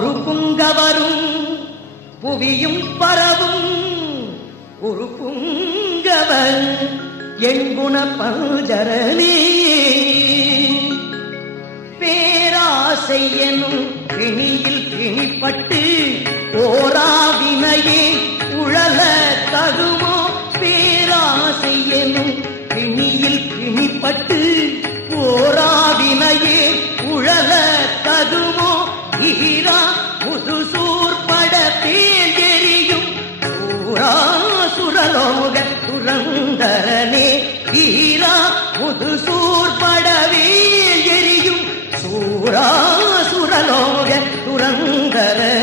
பொறுப்புங்கவரும் புவியும் பரவும் ஒரு புங்கவர் எண்குண பஞ்சரனே பேராசை எனும் பிணியில் பிணிப்பட்டு ஓராவினையே உழல தகுமோ பேராசை எனும் பிணியில் பிணிப்பட்டு ஓராவினையே உழல தகுமோ ஈரா முதுசூர்பட பேர் எரியும் சூராசுரலோக துரந்தரனே ஈரா முதுசூர்படவே எரியும் சூராசுரலோக துரந்தரனே